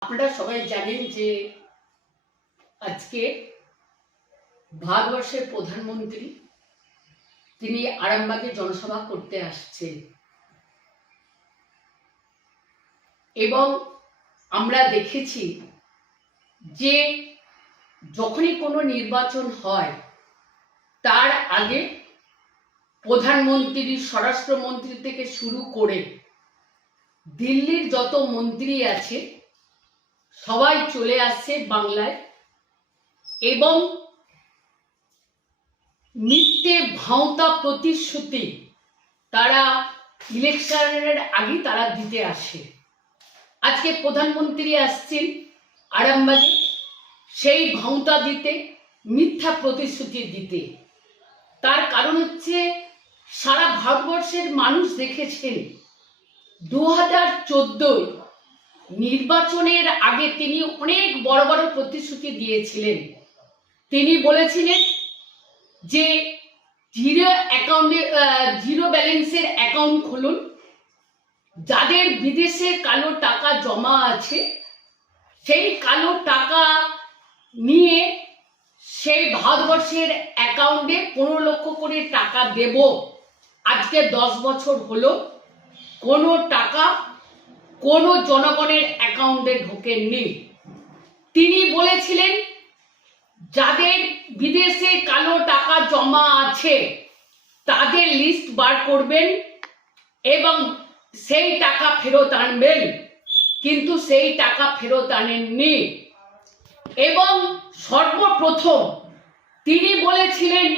আপনারা সবাই জানেন যে আজকে ভারতবর্ষের প্রধানমন্ত্রী তিনি আরামবাগে জনসভা করতে আসছেন। এবং আমরা দেখেছি যে যখনই কোনো নির্বাচন হয়, তার আগে প্রধানমন্ত্রী, স্বরাষ্ট্রমন্ত্রী থেকে শুরু করে দিল্লির যত মন্ত্রী আছে সবাই চলে আসছে বাংলায় এবং মিথ্যে ভাওতা প্রতিশ্রুতি তারা ইলেকশনের আগে তারা দিতে আসে। আজকে প্রধানমন্ত্রী আসছেন আরামবাগে, সেই ভাওতা দিতে, মিথ্যা প্রতিশ্রুতি দিতে। তার কারণ হচ্ছে সারা ভারতবর্ষের মানুষ দেখেছেন, দু হাজার চোদ্দোয় নির্বাচনের আগে তিনি অনেক বড় বড় প্রতিশ্রুতি দিয়েছিলেন। তিনি বলেছিলেন যে, জিরো অ্যাকাউন্টে জিরো ব্যালেন্সের অ্যাকাউন্ট খুলুন। যাদের বিদেশে কালো টাকা জমা আছে, সেই কালো টাকা নিয়ে সেই ভারতবর্ষের অ্যাকাউন্টে পনেরো লক্ষ করে টাকা দেব। আজকে দশ বছর হলো, কোনো টাকা কোনো জনগণের অ্যাকাউন্টে ঢোকেননি। তিনি বলেছিলেন, যাদের বিদেশে কালো টাকা জমা আছে, তাদের লিস্ট বার করবেন এবং সেই টাকা ফেরত আনবেন, কিন্তু সেই টাকা ফেরত আনেননি। এবং সর্বপ্রথম তিনি বলেছিলেন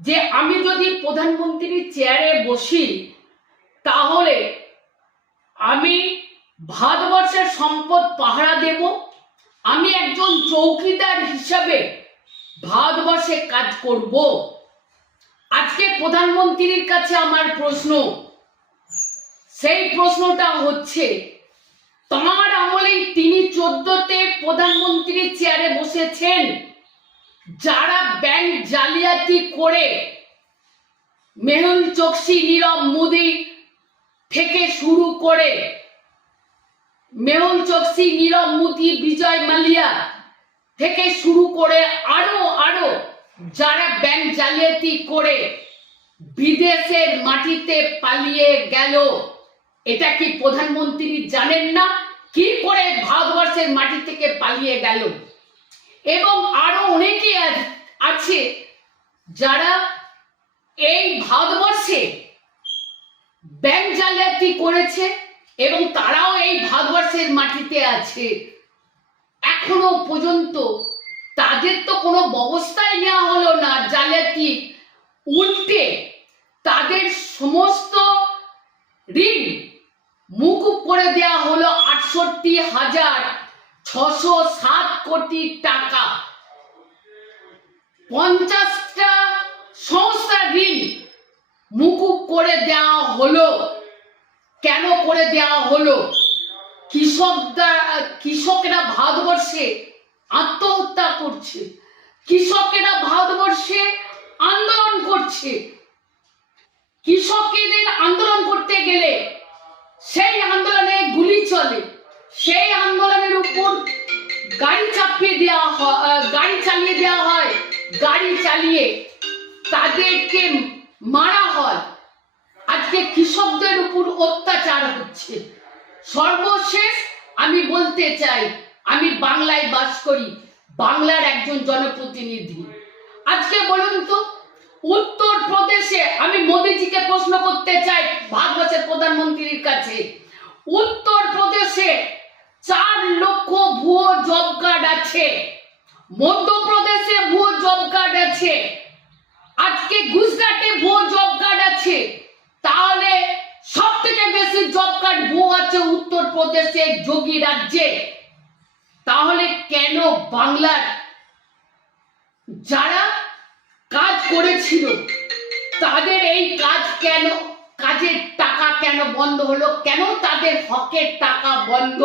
যে, আমি যদি প্রধানমন্ত্রীর চেয়ারে বসি, তাহলে আমি ভারতবর্ষের সম্পদ পাহারা দেব। আমি একজন চৌকিদার হিসাবে ভারতবর্ষে কাজ করব। আজকে প্রধানমন্ত্রীর কাছে আমার প্রশ্ন। সেই প্রশ্নটা হচ্ছে, তাঁর আমলেই তিনি চোদ্দতে প্রধানমন্ত্রীর চেয়ারে বসেছেন। যারা ব্যাংক জালিয়াতি করে, মেহুল চোকসি, নীরব মোদী থেকে শুরু করে মেহুল চোকসি, নীরব মোদী, বিজয় মালিয়া থেকে শুরু করে আরও আরও যারা ব্যাংক জালিয়াতি করে বিদেশের মাটিতে পালিয়ে গেল, এটা কি প্রধানমন্ত্রী জানেন না? কি করে ভারতবর্ষের মাটি থেকে পালিয়ে গেল? এবং আরও অনেকে আছে যারা এই ভারতবর্ষে ব্যাংক জালিয়াতি করেছে এবং তারাও এই ভারতবর্ষের মাটিতে আছে। এখনও পর্যন্ত তাদের তো কোনো ব্যবস্থাই নেওয়া হলো না জালিয়াতি। উল্টে তাদের সমস্ত ঋণ মুকুব করে দেওয়া হলো আটষট্টি হাজার ছশো সাত কোটি টাকা। পঞ্চাশটা সংস্থার ঋণ মুকুব করে দেওয়া হলো? কেন করে দেওয়া হলো? কৃষকরা কৃষকেরা ভারতবর্ষে আত্মহত্যা করছে। কৃষকেরা ভারতবর্ষে আন্দোলন করছে। কৃষকেদের আন্দোলন করতে গেলে সেই আন্দোলনে গুলি চলে। সেই আন্দোলনের উপর গাড়ি চাপিয়ে দেওয়া গাড়ি চালিয়ে দেওয়া হয়। গাড়ি চালিয়ে আজকে কৃষকদের উপর অত্যাচার হচ্ছে। সর্বশেষ আমি বলতে চাই, আমি বাংলায় বাস করি, বাংলার একজন জনপ্রতিনিধি। আজকে বলুন তো, উত্তর প্রদেশে আমি মোদিজিকে প্রশ্ন করতে চাই ভারতবর্ষের প্রধানমন্ত্রীর কাছে। উত্তর প্রদেশে চার লক্ষ ভুয়ো জব কার্ড আছে। মধ্যপ্রদেশে ভুয়ো জব কার্ড আছে। আজকে গুজরাটে ভুয়ো জব কার্ড আছে। তাহলে সব থেকে বেশি জব কার্ড বউ আছে উত্তর প্রদেশে যোগী রাজ্যে। তাহলে কেন বাংলার যারা কাজ করেছিল, তাদের এই কাজ কেন, কাজের টাকা কেন বন্ধ হলো? কেন তাদের হকের টাকা বন্ধ?